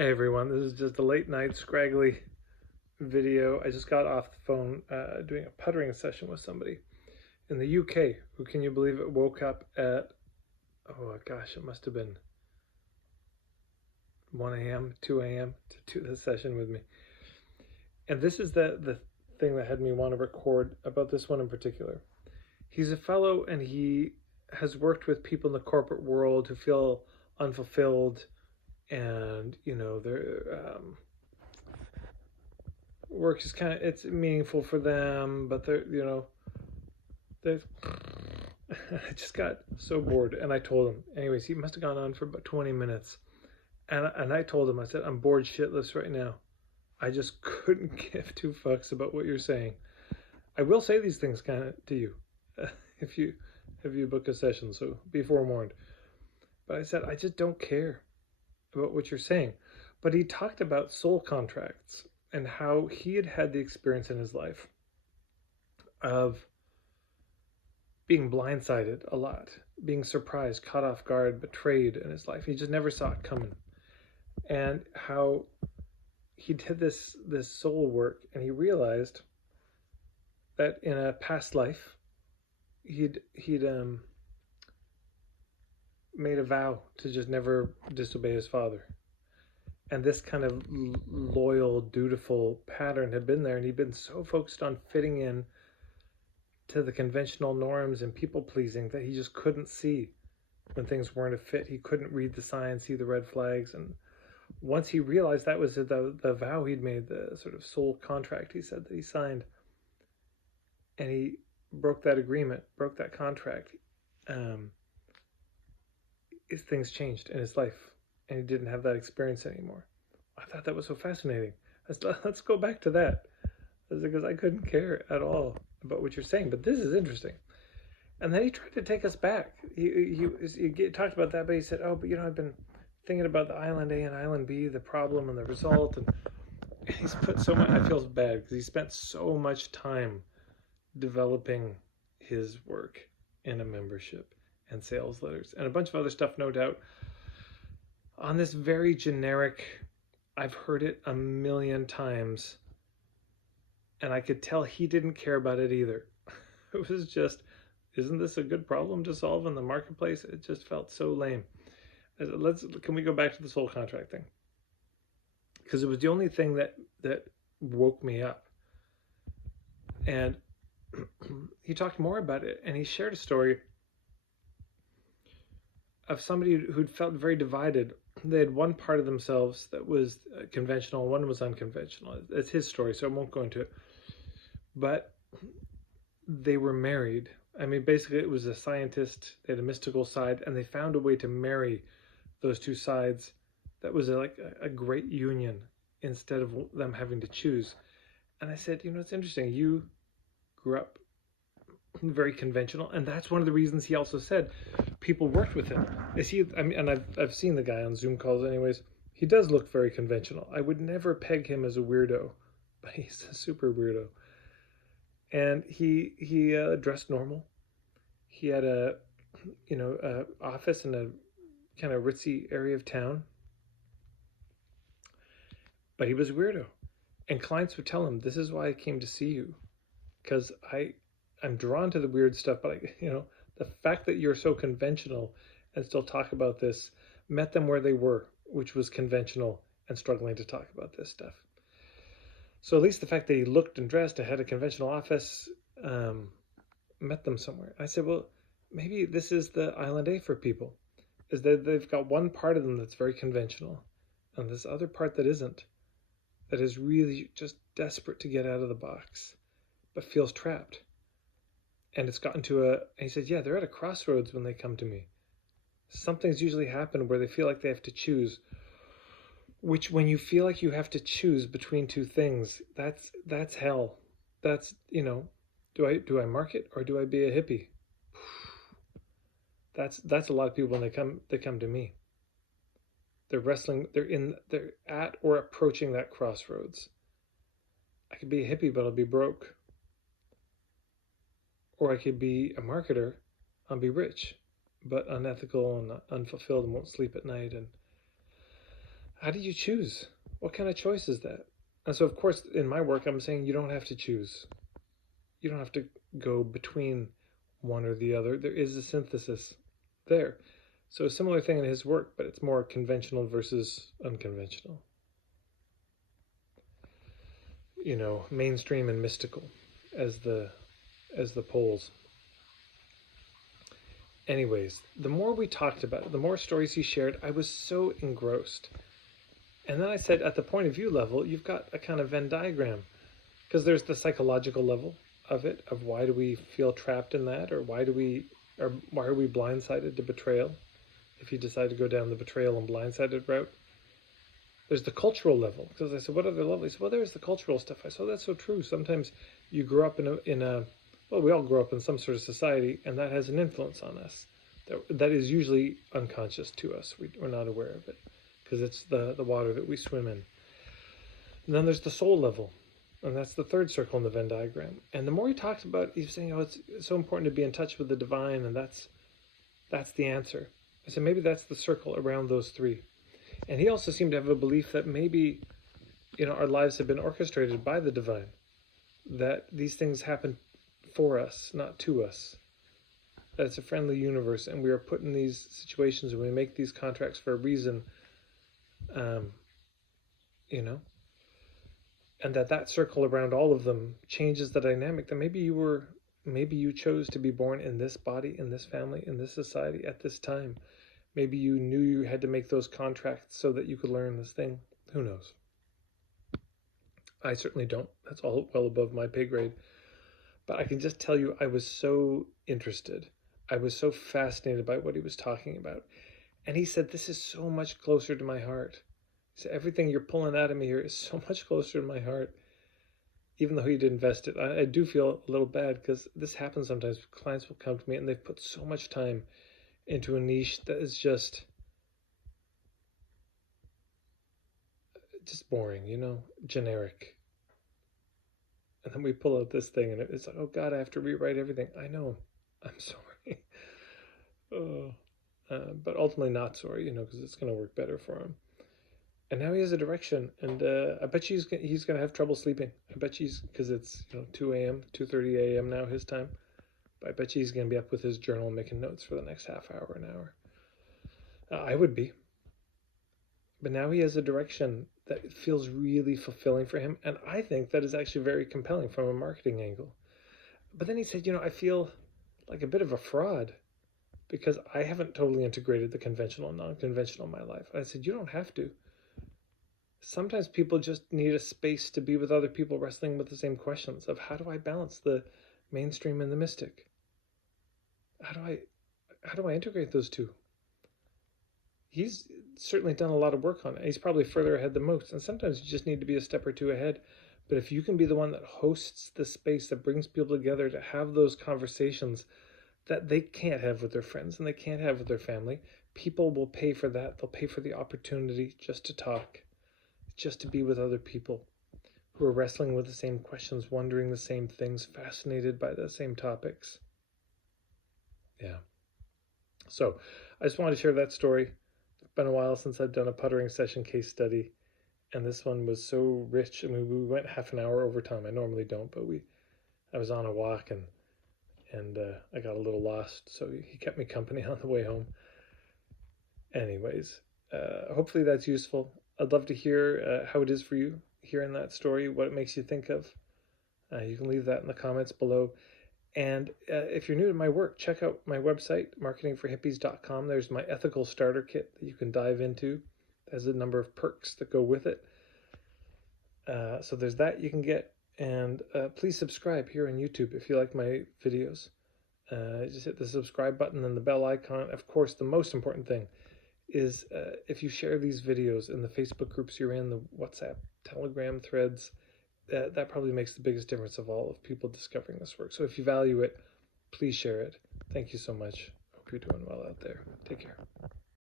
Hey everyone, this is just a late night scraggly video. I just got off the phone doing a puttering session with somebody in the UK who, can you believe it, woke up at, oh gosh, it must have been 1 a.m., 2 a.m. to do this session with me. And this is the thing that had me want to record about this one in particular. He's a fellow and he has worked with people in the corporate world who feel unfulfilled and, their work is it's meaningful for them, but they're I just got so bored, and I told him. Anyways, he must have gone on for about 20 minutes, and I told him, I said, I'm bored shitless right now. I just couldn't give two fucks about what you're saying. I will say these things kind of to you if you book a session, so be forewarned. But I said, I just don't care about what you're saying. But he talked about soul contracts and how he had had the experience in his life of being blindsided a lot, being surprised, caught off guard, betrayed in his life. He just never saw it coming. And how he did this soul work, and he realized that in a past life he'd made a vow to just never disobey his father. And this kind of loyal, dutiful pattern had been there, and he'd been so focused on fitting in to the conventional norms and people pleasing that he just couldn't see when things weren't a fit. He couldn't read the signs, see the red flags. And once he realized that was the vow he'd made, the sort of soul contract, he said, that he signed, and he broke that agreement, broke that contract, his things changed in his life, and he didn't have that experience anymore. I thought that was so fascinating. Let's go back to that, because I couldn't care at all about what you're saying, but this is interesting. And then he tried to take us back. He talked about that, but he said, oh, but I've been thinking about the island A and island B, the problem and the result, and he's put so much. I feel bad because he spent so much time developing his work in a membership and sales letters and a bunch of other stuff, no doubt, on this very generic, I've heard it a million times, and I could tell he didn't care about it either. It was just, isn't this a good problem to solve in the marketplace? It just felt so lame. Can we go back to the soul contract thing? Because it was the only thing that woke me up. And he talked more about it, and he shared a story of somebody who'd felt very divided. They had one part of themselves that was conventional, one was unconventional. It's his story, so I won't go into it. But they were married. I mean, basically, it was a scientist. They had a mystical side, and they found a way to marry those two sides. That was like a great union instead of them having to choose. And I said, it's interesting. You grew up very conventional, and that's one of the reasons he also said people worked with him. And I've seen the guy on Zoom calls anyways. He does look very conventional. I would never peg him as a weirdo, but he's a super weirdo. And he dressed normal. He had a office in a kind of ritzy area of town, but he was a weirdo. And clients would tell him, this is why I came to see you, because I'm drawn to the weird stuff, but the fact that you're so conventional and still talk about this met them where they were, which was conventional and struggling to talk about this stuff. So at least the fact that he looked and dressed and had a conventional office met them somewhere. I said, well, maybe this is the island A for people, is that they've got one part of them that's very conventional and this other part that isn't, that is really just desperate to get out of the box, but feels trapped. And it's gotten to and he said, yeah, they're at a crossroads when they come to me. Something's usually happened where they feel like they have to choose, which when you feel like you have to choose between two things, that's hell. That's, do I market or do I be a hippie? That's a lot of people when they come to me. They're wrestling, they're at or approaching that crossroads. I could be a hippie, but I'll be broke. Or I could be a marketer, I'll be rich, but unethical and unfulfilled and won't sleep at night. And How do you choose? What kind of choice is that? And so, of course, in my work, I'm saying you don't have to choose. You don't have to go between one or the other. There is a synthesis there. So a similar thing in his work, but it's more conventional versus unconventional. Mainstream and mystical as the poles. Anyways, the more we talked about it, the more stories he shared, I was so engrossed. And then I said, at the point of view level, you've got a kind of Venn diagram, because there's the psychological level of it, of why do we feel trapped in that, or why are we blindsided to betrayal, if you decide to go down the betrayal and blindsided route. There's the cultural level, because I said, what other level? He said, well, there's the cultural stuff. I said, oh, that's so true. Sometimes you grow up well, we all grow up in some sort of society, and that has an influence on us. That is usually unconscious to us. We're not aware of it, because it's the water that we swim in. And then there's the soul level, and that's the third circle in the Venn diagram. And the more he talks about, he's saying, oh, it's so important to be in touch with the divine, and that's the answer. I said, maybe that's the circle around those three. And he also seemed to have a belief that maybe, our lives have been orchestrated by the divine, that these things happen for us, not to us, that it's a friendly universe, and we are put in these situations and we make these contracts for a reason, and that circle around all of them changes the dynamic, that maybe you chose to be born in this body, in this family, in this society, at this time. Maybe you knew you had to make those contracts so that you could learn this thing. Who knows? I certainly don't. That's all well above my pay grade. But I can just tell you, I was so interested. I was so fascinated by what he was talking about. And he said, this is so much closer to my heart. He said, everything you're pulling out of me here is so much closer to my heart. Even though he didn't invest it. I do feel a little bad, because this happens sometimes. Clients will come to me and they've put so much time into a niche that is just boring, generic. And then we pull out this thing and it's like, oh God, I have to rewrite everything. I know, I'm sorry. But ultimately not sorry, because it's going to work better for him. And now he has a direction, and I bet he's going to have trouble sleeping. I bet because it's 2 a.m., 2:30 a.m. now his time. I bet he's going to be up with his journal making notes for the next half hour, an hour. I would be. But now he has a direction that feels really fulfilling for him, and I think that is actually very compelling from a marketing angle. But then he said, I feel like a bit of a fraud because I haven't totally integrated the conventional and non-conventional in my life. I said, you don't have to. Sometimes people just need a space to be with other people wrestling with the same questions of how do I balance the mainstream and the mystic? How do I integrate those two? He's certainly done a lot of work on it. He's probably further ahead than most. And sometimes you just need to be a step or two ahead. But if you can be the one that hosts the space that brings people together to have those conversations that they can't have with their friends and they can't have with their family, people will pay for that. They'll pay for the opportunity just to talk, just to be with other people who are wrestling with the same questions, wondering the same things, fascinated by the same topics. Yeah. So I just wanted to share that story. It's been a while since I've done a puttering session case study, and this one was so rich. I mean, we went half an hour over time. I normally don't, but I was on a walk and I got a little lost, so he kept me company on the way home. Anyways, hopefully that's useful. I'd love to hear how it is for you hearing that story, what it makes you think of. You can leave that in the comments below. And if you're new to my work, check out my website, marketingforhippies.com. There's my ethical starter kit that you can dive into. There's a number of perks that go with it. So there's that you can get. And please subscribe here on YouTube if you like my videos. Just hit the subscribe button and the bell icon. Of course, the most important thing is if you share these videos in the Facebook groups you're in, the WhatsApp, Telegram threads, that probably makes the biggest difference of all of people discovering this work. So if you value it, please share it. Thank you so much. Hope you're doing well out there. Take care.